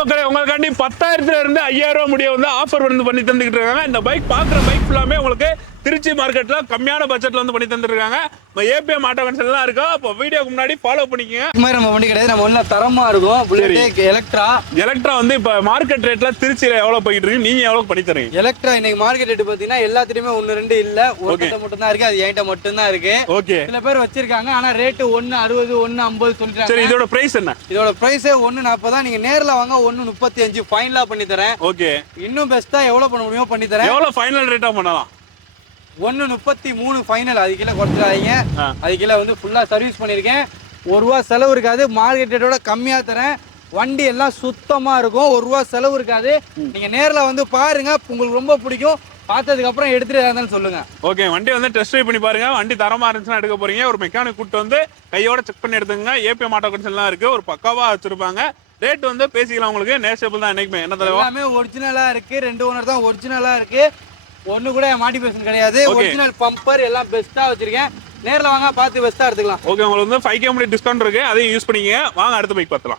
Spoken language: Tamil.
மக்களே, உங்களுக்காண்டி 10,000 இருந்து 5,000 முடிய வந்து ஆஃபர் வந்து பண்ணி தந்துக்கிட்டு இருக்காங்க. இந்த பைக் பாக்குற பைக் ஃபுல்லாமே உங்களுக்கு திருச்சி மார்க்கெட்ல கம்மியான பட்ஜெட்ல வந்து பண்ணி தந்துருக்காங்க. ஏபிஎம் ஆட்டோ கன்சல் தான் இருக்கும். அப்போ வீடியோக்கு முன்னாடி ஃபாலோ பண்ணிக்கங்க. இந்த மாதிரி நம்ம வண்டி கிடையாது, நம்ம ஒண்ணு தரமா இருக்கும். புல்லட் எலக்ட்ரா வந்து இப்ப மார்க்கெட் ரேட்ல திருச்சியில எவ்வளவு போயிட்டு இருக்கு, நீங்க எவ்வளவு பண்ணி தரீங்க? எலக்ட்ரா இன்னைக்கு மார்க்கெட் ரேட் பாத்தீங்கன்னா எல்லாத்துலயுமே 1-2 இல்ல, ஒரு கட்ட மட்டும் தான் இருக்கு. அது என்கிட்ட மட்டும் தான் இருக்கு. ஓகே, சில பேர் வச்சிருக்காங்க, ஆனா ரேட் 1.60 1.50 சொல்றாங்க. சரி, இதோட பிரைஸ் என்ன? இதோட பிரைஸ் 1.40 தான். நீங்க நேர்ல வாங்க 1.35 ஃபைனலா பண்ணி தரேன். ஓகே, இன்னும் பெஸ்டா எவ்வளவு பண்ண முடியுமோ பண்ணி தரேன். எவ்வளவு ஃபைனல் ரேட்டா பண்ணலாம்? 1.33 ஃபைனல். அது கீழே குறைச்சிடாதீங்க. அது கீழே வந்து ஃபுல்லா சர்வீஸ் பண்ணிருக்கேன். ₹1 செலவு இருக்காது. மார்க்கெட் ரேட்டோட கம்மியா தரேன். வண்டி எல்லாம் சுத்தமா இருக்கும். ₹1 செலவு இருக்காது. நீங்க நேர்ல வந்து பாருங்க, உங்களுக்கு ரொம்ப பிடிக்கும். பார்த்ததுக்கு அப்புறம் எடுத்துட்டு இருந்தாலும் சொல்லுங்க. ஓகே, வண்டி வந்து டெஸ்ட் ட்ரைவ் பண்ணி பாருங்க. வண்டி தரமா இருந்துச்சுன்னா எடுக்க போறீங்க. ஒரு மெக்கானிக் கூட்டு வந்து கையோட செக் பண்ணி எடுத்துங்க. ஏபிஎம் ஆட்டோ கன்சல்லாம் இருக்கு. ஒரு பக்காவா வச்சிருப்பாங்க. ரேட் வந்து பேசிக்கலாம். உங்களுக்கு நேஷபிள் தான் என்னைக்குமே. என்ன தலைவா? எல்லாமே ஒரிஜினலா இருக்கு. 2 ஓனர் தான் ஒரிஜினலா இருக்கு. ஒண்ணு கூட மாடிஃபிகேஷன் கிடையாது. ஒரிஜினல் பம்பர் எல்லாம் பெஸ்டா வச்சிருக்கேன். நேர்ல வாங்க, பார்த்து பெஸ்டா எடுத்துக்கலாம். ஓகே, உங்களுக்கு வந்து 5K டிஸ்கவுண்ட் இருக்கு. அதையும் யூஸ் பண்ணிக்கங்க. வாங்க அடுத்த பைக் பார்க்கலாம்.